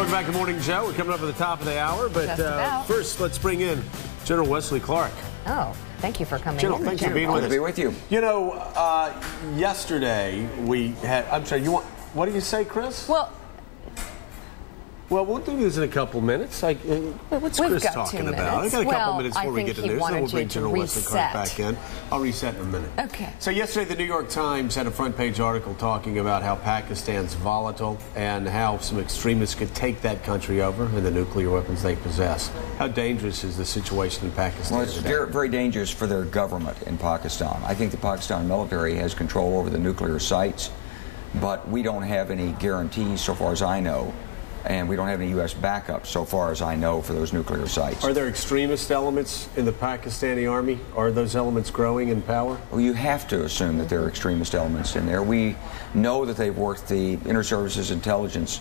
Welcome back to Morning Joe. We're coming up at the top of the hour, but first, let's bring in General Wesley Clark. Oh, thank you for coming General, in. thanks for being with us. Good to be with you. You know, yesterday we had, I'm sorry, you want, what do you say, Chris? Well, we'll do this in a couple minutes. What's Chris talking about? I've got a couple minutes before we get to news, then we'll bring General Wesley Clark back in. I'll reset in a minute. Okay. So yesterday, the New York Times had a front-page article talking about how Pakistan's volatile and how some extremists could take that country over and the nuclear weapons they possess. How dangerous is the situation in Pakistan Well, it's today? very dangerous for their government in Pakistan. I think the Pakistan military has control over the nuclear sites, but we don't have any guarantees, so far as I know, and we don't have any U.S. backup, so far as I know, for those nuclear sites. Are there extremist elements in the Pakistani army? Are those elements growing in power? Well, you have to assume that there are extremist elements in there. We know that they've worked the inter-services intelligence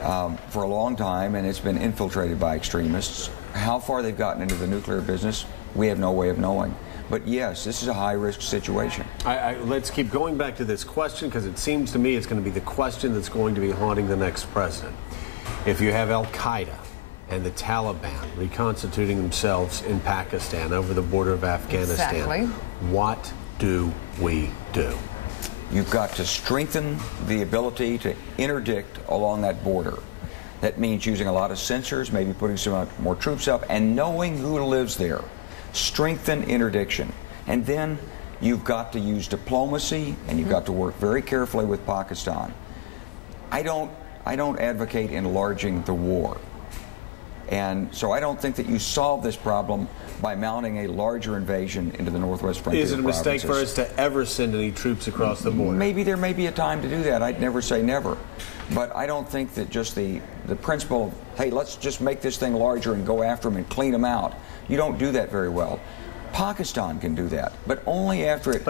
for a long time, and it's been infiltrated by extremists. How far they've gotten into the nuclear business, we have no way of knowing. But yes, this is a high-risk situation. Let's keep going back to this question, because it seems to me it's going to be the question that's going to be haunting the next president. If you have Al-Qaeda and the Taliban reconstituting themselves in Pakistan over the border of Afghanistan, what do we do? You've got to strengthen the ability to interdict along that border. That means using a lot of sensors, maybe putting some more troops up, and knowing who lives there. Strengthen interdiction. And then you've got to use diplomacy, and you've got to work very carefully with Pakistan. I don't advocate enlarging the war. And so I don't think that you solve this problem by mounting a larger invasion into the northwest frontier provinces. Is it a mistake for us to ever send any troops across the border? Maybe there may be a time to do that. I'd never say never. But I don't think that just the principle of, hey, let's just make this thing larger and go after them and clean them out. You don't do that very well. Pakistan can do that, but only after it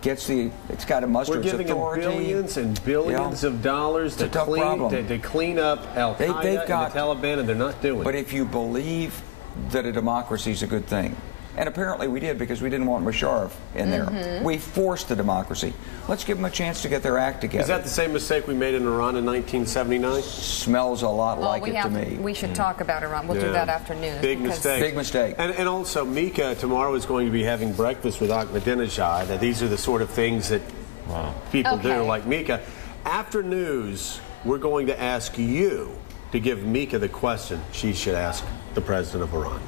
gets it's got to muster its authority. We're giving them billions and billions of dollars to clean up Al-Qaeda and the Taliban, and they're not doing it. But if you believe that a democracy is a good thing, and apparently we did because we didn't want Musharraf in there. We forced the democracy. Let's give them a chance to get their act together. Is that the same mistake we made in Iran in 1979? Smells a lot like it to me. We should talk about Iran. We'll do that after news. Big mistake. Big mistake. And also, Mika tomorrow is going to be having breakfast with Ahmadinejad. These are the sort of things that people do, like Mika. After news, we're going to ask you to give Mika the question she should ask the president of Iran.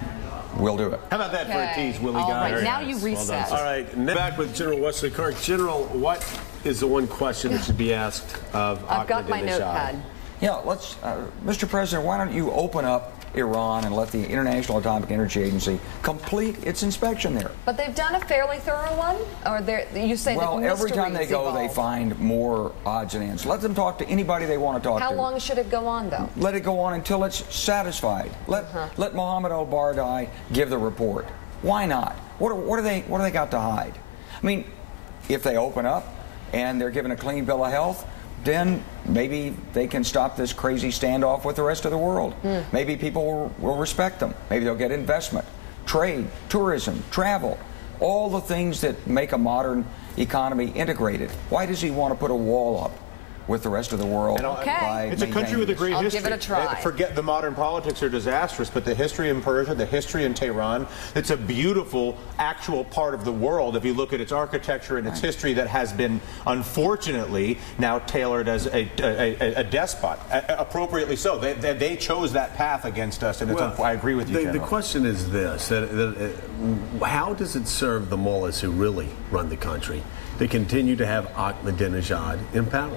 We'll do it. How about that for a tease, Willie guy? Right, now you reset. All right, back with General Wesley Clark. General, what is the one question that should be asked of Ahmadinejad? I've got my notepad. Yeah, let's, Mr. President, why don't you open up Iran and let the International Atomic Energy Agency complete its inspection there? But they've done a fairly thorough one? Or you say well, every time they go, they find more odds and ends. Let them talk to anybody they want to talk to. How long should it go on, though? Let it go on until it's satisfied. Let Mohammed al-Baradei give the report. Why not? What do they got to hide? I mean, if they open up and they're given a clean bill of health, then maybe they can stop this crazy standoff with the rest of the world. Maybe people will respect them. Maybe they'll get investment, trade, tourism, travel, all the things that make a modern economy integrated. Why does he want to put a wall up with the rest of the world? It's a country with a great history. Give it a try. Forget the modern politics are disastrous, but the history in Persia, the history in Tehran, it's a beautiful, actual part of the world if you look at its architecture and its history that has been, unfortunately, now tailored as a despot. Appropriately so. They chose that path against us, and I agree with you, General. The question is this, how does it serve the mullahs who really run the country to continue to have Ahmadinejad in power?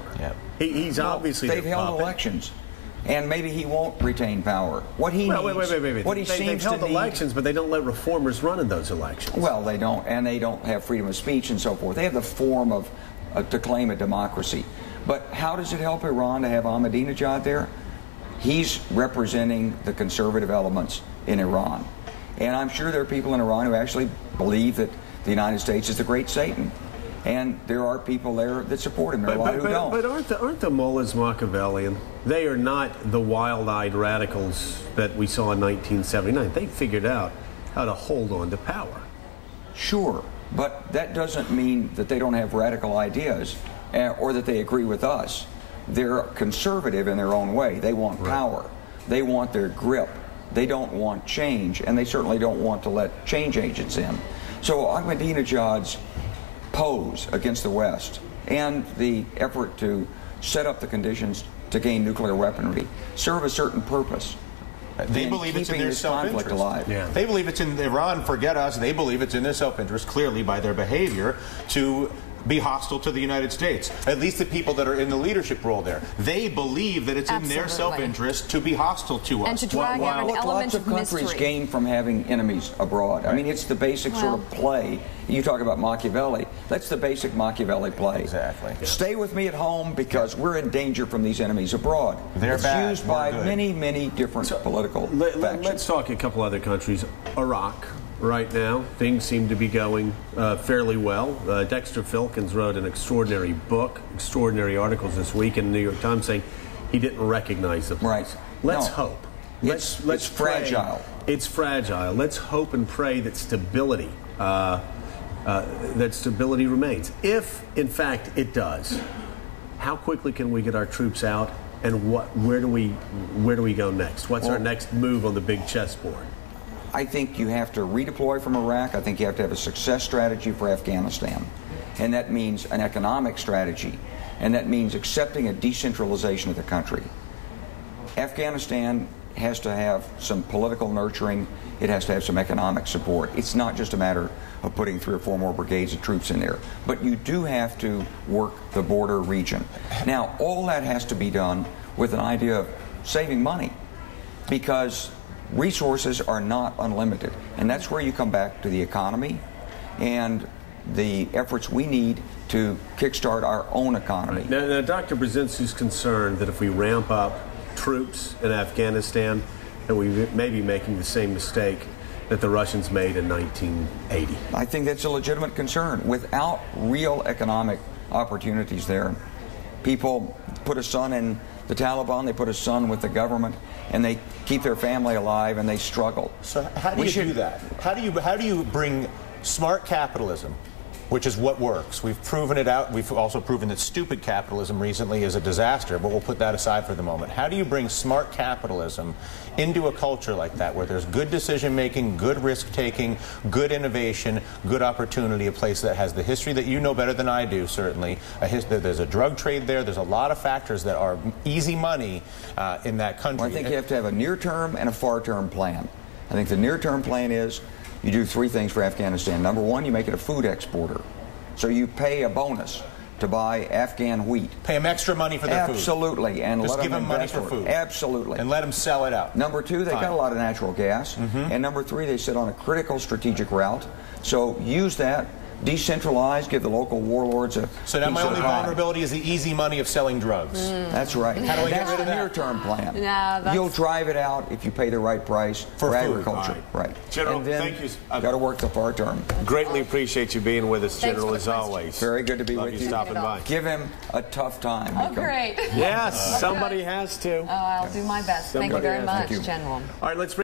He's obviously they've held elections, and maybe he won't retain power. What he needs, what he seems to need. They've held elections, but they don't let reformers run in those elections. Well, they don't, and they don't have freedom of speech and so forth. They have the form of to claim a democracy. But how does it help Iran to have Ahmadinejad there? He's representing the conservative elements in Iran, and I'm sure there are people in Iran who actually believe that the United States is the great Satan. And there are people there that support him. There are a lot who don't. But aren't the mullahs Machiavellian? They are not the wild-eyed radicals that we saw in 1979. They figured out how to hold on to power. Sure, but that doesn't mean that they don't have radical ideas or that they agree with us. they're conservative in their own way. They want power. They want their grip. They don't want change, and they certainly don't want to let change agents in. So Ahmadinejad's pose against the West and the effort to set up the conditions to gain nuclear weaponry serve a certain purpose. They believe it's in their self-interest. Yeah. They believe it's in Iran, forget us, they believe it's in their self-interest, clearly by their behavior, to be hostile to the United States. At least the people that are in the leadership role there. They believe that it's in their self-interest to be hostile to us. And to drag out an element lots of countries mystery. gain from having enemies abroad. I mean, it's the basic sort of play. You talk about Machiavelli. That's the basic Machiavelli play. Exactly. Yeah. Stay with me at home because we're in danger from these enemies abroad. They're it's bad. used by many, many different political factions. Let's talk a couple other countries. Iraq. Right now, things seem to be going fairly well. Dexter Filkins wrote an extraordinary book, extraordinary articles this week in the New York Times saying he didn't recognize the place. Right. Let's hope. It's fragile. It's fragile. Let's hope and pray that stability remains. If, in fact, it does, how quickly can we get our troops out, and where do we go next? What's our next move on the big chessboard? I think you have to redeploy from Iraq. I think you have to have a success strategy for Afghanistan. And that means an economic strategy. And that means accepting a decentralization of the country. Afghanistan has to have some political nurturing. It has to have some economic support. It's not just a matter of putting 3 or 4 more brigades of troops in there. But you do have to work the border region. Now, all that has to be done with an idea of saving money, because resources are not unlimited, and that's where you come back to the economy and the efforts we need to kickstart our own economy. Now Dr. Brzezinski's concerned that if we ramp up troops in Afghanistan, that we may be making the same mistake that the Russians made in 1980. I think that's a legitimate concern. Without real economic opportunities there, people put a son in the Taliban, they put a son with the government, and they keep their family alive, and they struggle. So how do you do that? How do you bring smart capitalism, which is what works? We've proven it out. We've also proven that stupid capitalism recently is a disaster, but we'll put that aside for the moment. How do you bring smart capitalism into a culture like that, where there's good decision-making, good risk-taking, good innovation, good opportunity, a place that has the history that you know better than I do, certainly. There's a drug trade there. There's a lot of factors that are easy money in that country. Well, I think you have to have a near-term and a far-term plan. I think the near-term plan is you do 3 things for Afghanistan. Number 1, you make it a food exporter. So you pay a bonus to buy Afghan wheat. Pay them extra money for their food. Absolutely. And just let give them money for food. Absolutely. And let them sell it out. Number 2, they got a lot of natural gas. And number 3, they sit on a critical strategic route. So use that. Decentralize, give the local warlords a So now my only vulnerability is the easy money of selling drugs. That's right. How do I get rid of that? Near-term plan. No, You'll drive it out if you pay the right price for agriculture. Right. General, and then thank you. Got to work the far term. Greatly appreciate you being with us, General, as always. Very good to be Love with you you. stopping by. Give him a tough time. Oh, great. Yes, somebody has to. Oh, I'll do my best. Thank you very much, General. All right, let's